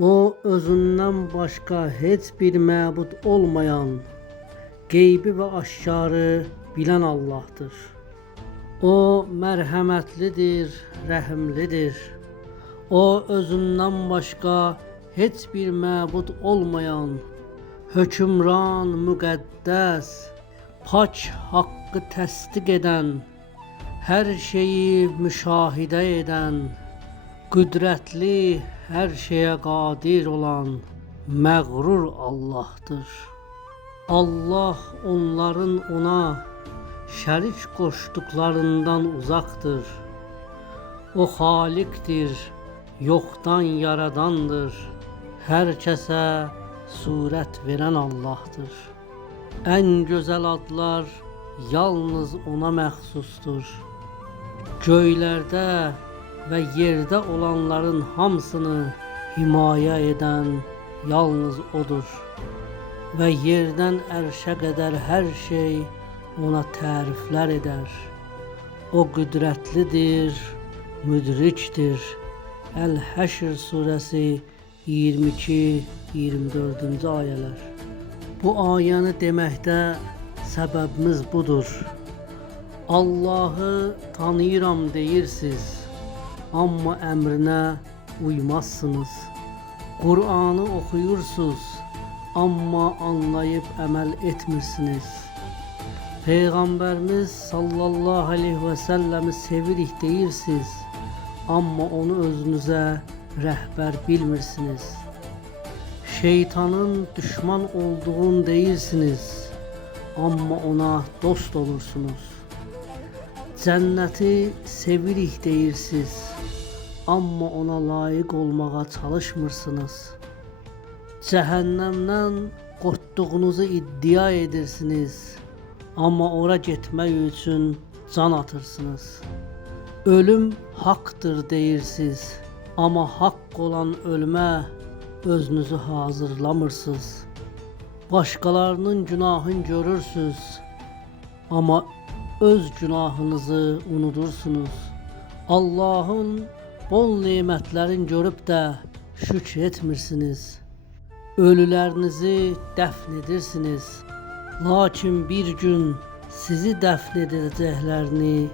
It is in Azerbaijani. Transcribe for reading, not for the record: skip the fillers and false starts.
O özünden başka hiçbir mabud olmayan, geybi ve aşkarı bilen Allah'tır. O merhametlidir, rahimlidir. O özünden başka hiçbir mabud olmayan, hükümran, müqəddəs, pak hakkı təsdiq eden, her şeyi müşahidə eden, qüdrətli, her şeye qadir olan məğrur Allah'tır. Allah onların ona şərik qoşduqlarından uzaqdır. O Halikdir, yoxdan yaradandır. Hər kəsə surət verən Allah'tır. En güzel adlar yalnız ona məxsusdur. Göylərdə ve yerde olanların hamısını himaye eden yalnız odur. Ve yerden erşe kadar her şey ona təriflər eder. O qüdrətlidir, müdriktir. El-Həşr suresi 22-24. ayələr. Bu ayəni deməkdə səbəbimiz budur. Allah'ı tanıyıram deyirsiniz, amma əmrinə uymazsınız. Kur'an'ı okuyursunuz, amma anlayıp əməl etmirsiniz. Peygamberimiz sallallahu aleyhi ve sellem'i sevirik deyirsiniz, amma onu özünüze rəhbər bilmirsiniz. Şeytanın düşman olduğunu deyirsiniz, amma ona dost olursunuz. Cənnəti sevirik deyirsiniz, amma ona layık olmağa çalışmırsınız. Cəhənnəmdən qorxduğunuzu iddia edirsiniz, amma ora getmək üçün can atırsınız. Ölüm haktır deyirsiniz, amma haqq olan ölümə özünüzü hazırlamırsınız. Başqalarının günahını görürsünüz, amma öz günahınızı unudursunuz. Allah'ın bol nemətlərini görüb də şükür etmirsiniz. Ölülərinizi dəfn edirsiniz. Lakin bir gün sizi dəfn edəcəklərini